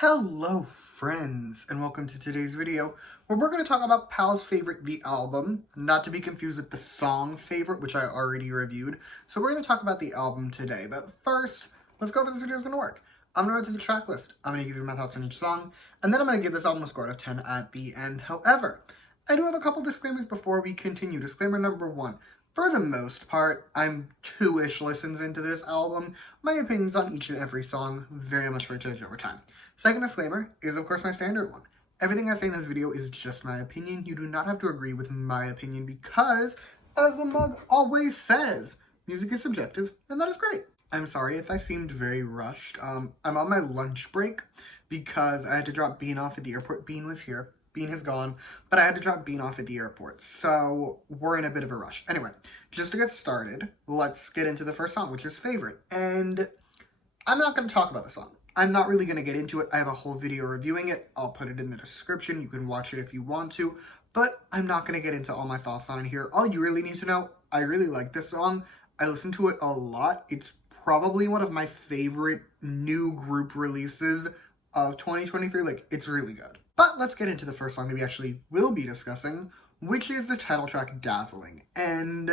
Hello friends, and welcome to today's video where we're going to talk about POW's favorite, the album, not to be confused with the song favorite, which I already reviewed. So we're going to talk about the album today, but first, let's go over this video is going to work. I'm going to go through the track list, I'm going to give you my thoughts on each song, and then I'm going to give this album a score out of 10 at the end. However, I do have a couple disclaimers before we continue. Disclaimer number one. For the most part, I'm 2-ish listens into this album. My opinions on each and every song very much change over time. Second disclaimer is, of course, my standard one. Everything I say in this video is just my opinion. You do not have to agree with my opinion because, as the mug always says, music is subjective, and that is great. I'm sorry if I seemed very rushed. I'm on my lunch break because I had to drop Bean off at the airport. Bean was here. Bean has gone, but I had to drop Bean off at the airport, so we're in a bit of a rush. Anyway, just to get started, let's get into the first song, which is Favorite. And I'm not going to talk about the song. I'm not really going to get into it. I have a whole video reviewing it. I'll put it in the description. You can watch it if you want to, but I'm not going to get into all my thoughts on it here. All you really need to know, I really like this song. I listen to it a lot. It's probably one of my favorite new group releases of 2023. Like, it's really good. But let's get into the first song that we actually will be discussing, which is the title track, Dazzling. And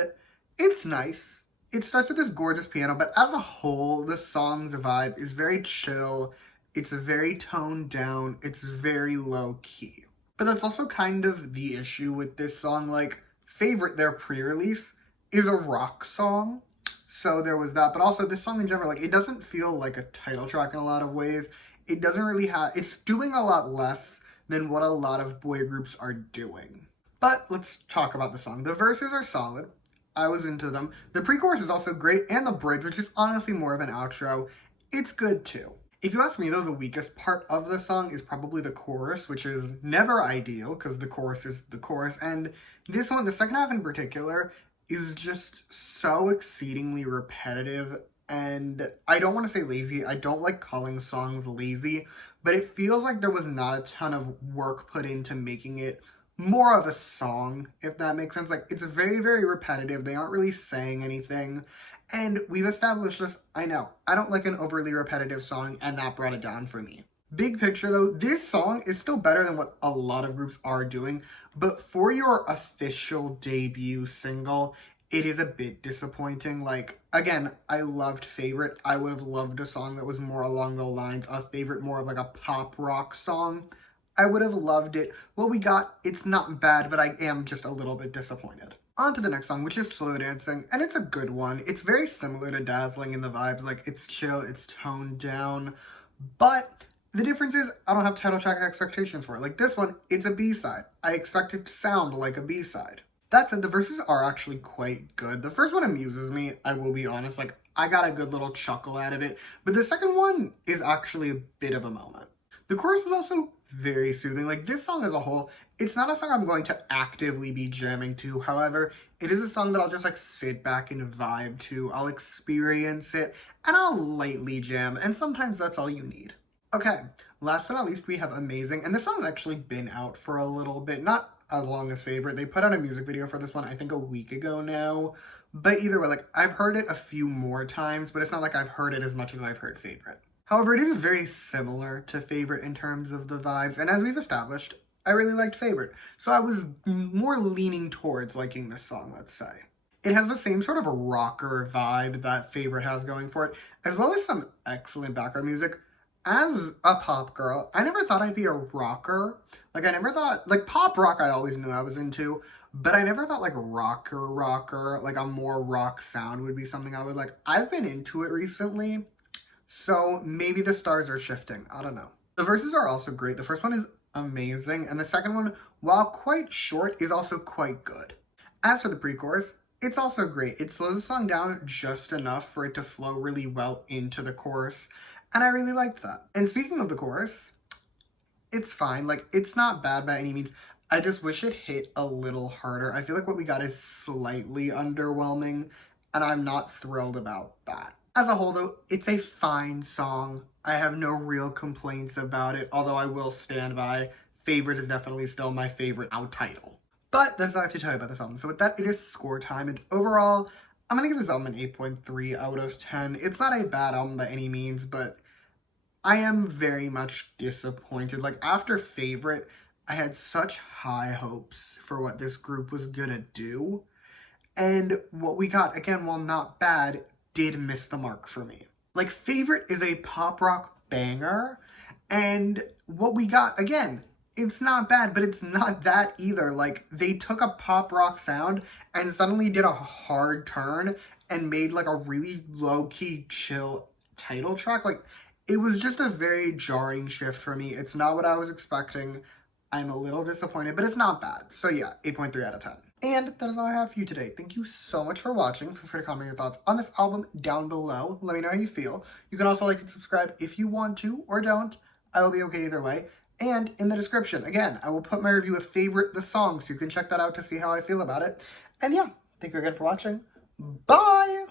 it's nice. It starts with this gorgeous piano, but as a whole, the song's vibe is very chill. It's very toned down. It's very low key. But that's also kind of the issue with this song. Like, Favorite, their pre-release, is a rock song. So there was that. But also, this song in general, like, it doesn't feel like a title track in a lot of ways. It doesn't really have... It's doing a lot less than what a lot of boy groups are doing. But let's talk about the song. The verses are solid. I was into them. The pre-chorus is also great, and the bridge, which is honestly more of an outro, it's good too. If you ask me though, the weakest part of the song is probably the chorus, which is never ideal because the chorus is the chorus, and this one, the second half in particular, is just so exceedingly repetitive, and I don't want to say lazy. I don't like calling songs lazy, but it feels like there was not a ton of work put into making it more of a song, if that makes sense. Like, it's very, very repetitive. They aren't really saying anything. And we've established this. I know. I don't like an overly repetitive song, and that brought it down for me. Big picture, though, this song is still better than what a lot of groups are doing. But for your official debut single, it is a bit disappointing. Like, again, I loved Favorite. I would have loved a song that was more along the lines of Favorite, more of like a pop rock song. I would have loved it. What we got, it's not bad, but I am just a little bit disappointed. On to the next song, which is Slow Dancing, and it's a good one. It's very similar to Dazzling in the vibes. Like, it's chill, it's toned down, but the difference is I don't have title track expectations for it. Like, this one, it's a B-side. I expect it to sound like a B-side. That said, the verses are actually quite good. The first one amuses me, I will be honest. Like, I got a good little chuckle out of it. But the second one is actually a bit of a moment. The chorus is also very soothing. Like, this song as a whole, it's not a song I'm going to actively be jamming to. However, it is a song that I'll just, like, sit back and vibe to. I'll experience it, and I'll lightly jam. And sometimes that's all you need. Okay, last but not least, we have Amazing. And this song's actually been out for a little bit. Not as long as Favorite. They put out a music video for this one, I think a week ago now. But either way, like, I've heard it a few more times, but it's not like I've heard it as much as I've heard Favorite. However, it is very similar to Favorite in terms of the vibes, and as we've established, I really liked Favorite. So I was more leaning towards liking this song, let's say. It has the same sort of a rocker vibe that Favorite has going for it, as well as some excellent background music. As a pop girl, I never thought I'd be a rocker. Like, I never thought, like, pop rock I always knew I was into, but I never thought, like, rocker, like a more rock sound would be something I would like. I've been into it recently, so maybe the stars are shifting. I don't know. The verses are also great. The first one is amazing, and the second one, while quite short, is also quite good. As for the pre-chorus, it's also great. It slows the song down just enough for it to flow really well into the chorus, and I really liked that. And speaking of the chorus, it's fine. Like, it's not bad by any means. I just wish it hit a little harder. I feel like what we got is slightly underwhelming, and I'm not thrilled about that. As a whole, though, it's a fine song. I have no real complaints about it, although I will stand by Favorite is definitely still my favorite out title. But that's all I have to tell you about this album. So with that, it is score time, and overall, I'm going to give this album an 8.3 out of 10. It's not a bad album by any means, but I am very much disappointed. Like, after Favorite, I had such high hopes for what this group was gonna do. And what we got, again, while not bad, did miss the mark for me. Like, Favorite is a pop rock banger, and what we got, again, it's not bad, but it's not that either. Like, they took a pop rock sound and suddenly did a hard turn and made, like, a really low-key, chill title track. Like, it was just a very jarring shift for me. It's not what I was expecting. I'm a little disappointed, but it's not bad. So yeah, 8.3 out of 10. And that is all I have for you today. Thank you so much for watching. Feel free to comment your thoughts on this album down below. Let me know how you feel. You can also like and subscribe if you want to or don't. I will be okay either way. And in the description, again, I will put my review of Favorite the song, so you can check that out to see how I feel about it. And yeah, thank you again for watching. Bye!